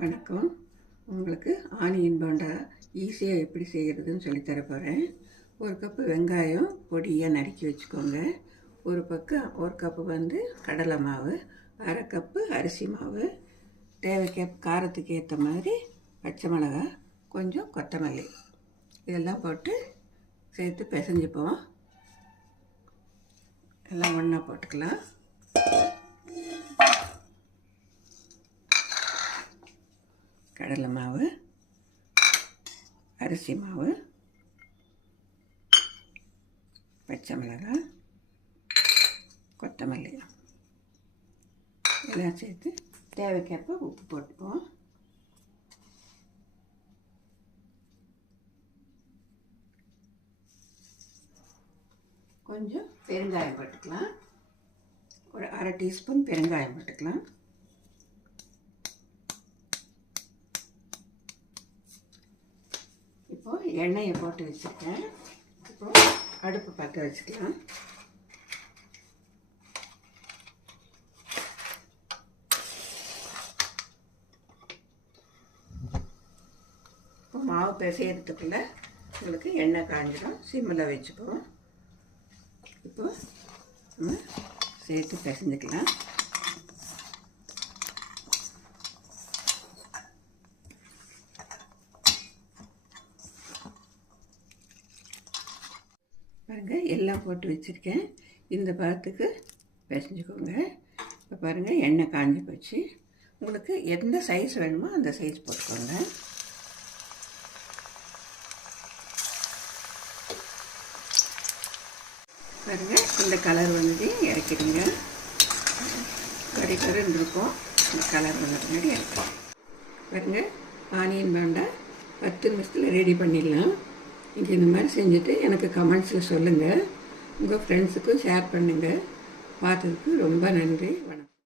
வணக்கம். உங்களுக்கு ஆனியன் போண்டா ஈஸியாக எப்படி செய்கிறதுன்னு சொல்லித்தர போகிறேன். ஒரு கப்பு வெங்காயம் பொடியாக நறுக்கி வச்சுக்கோங்க. ஒரு கப்பு கடலை மாவு, அரை கப்பு அரிசி மாவு, தேவைக்கேற்ப காரத்துக்கு ஏற்ற மாதிரி பச்சை மிளகாய், கொஞ்சம் கொத்தமல்லி, இதெல்லாம் போட்டு சேர்த்து பிசைஞ்சுப்போம். எல்லாம் ஒன்றா போட்டுக்கலாம். கடலை மாவு, அரிசி மாவு, பச்சை மிளகாய், கொத்தமல்லி எல்லாம் சேர்த்து தேவைக்கேற்ப உப்பு போட்டுப்போம். கொஞ்சம் பெருங்காயம் போட்டுக்கலாம். ஒரு அரை டீஸ்பூன் பெருங்காயம் போட்டுக்கலாம். இப்போது எண்ணெயை போட்டு வச்சுருக்கேன். இப்போது அடுப்பு பற்ற வச்சுக்கலாம். இப்போ மாவு பிசையறதுக்குள்ளே உங்களுக்கு எண்ணெய் காஞ்சிடும். சிம்மில் வச்சுப்போம். இப்போ நம்ம சேர்த்து பிசைஞ்சுக்கலாம். பாருங்கள், எல்லாம் போட்டு வச்சுருக்கேன். இந்த பதத்துக்கு பிசைஞ்சுக்கோங்க. இப்போ பாருங்கள், எண்ணெய் காஞ்சி போச்சு. உங்களுக்கு எந்த சைஸ் வேணுமோ அந்த சைஸ் போட்டுக்கோங்க. பாருங்கள், இந்த கலர் இறக்கிடுங்க. கறின்னு இருக்கும். இந்த கலர் பின்னாடி இறக்கும். பாருங்கள், ஆனியன் போண்டா 10 நிமிஷத்தில் ரெடி பண்ணிடலாம். நீங்கள் இந்த மாதிரி செஞ்சுட்டு எனக்கு கமெண்ட்ஸில் சொல்லுங்கள். உங்கள் ஃப்ரெண்ட்ஸுக்கும் ஷேர் பண்ணுங்கள். பார்த்ததுக்கு ரொம்ப நன்றி. வணக்கம்.